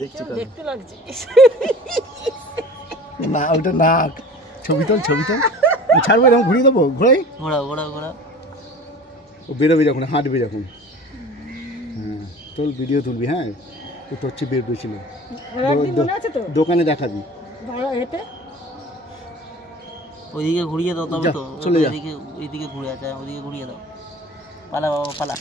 দেখছি দেখতে লাগছে না, ওটা নাক। ছবি তোল ছাড়বো, এরকম ঘুরিয়ে দেবো, ঘোরাই ঘোরা ও বেরোবে যখন, হাঁটবে যখন। হ্যাঁ তোল, ভিডিও তুলবি। হ্যাঁ ও তোর চেয়ে বেরোছিল, দোকানে দেখাবি। ওইদিকে ঘুরিয়ে দাও, তবে তো চলে যা। এইদিকে ঘুরে আছে, ওইদিকে ঘুরিয়ে দাও। পালা বাবা পালা।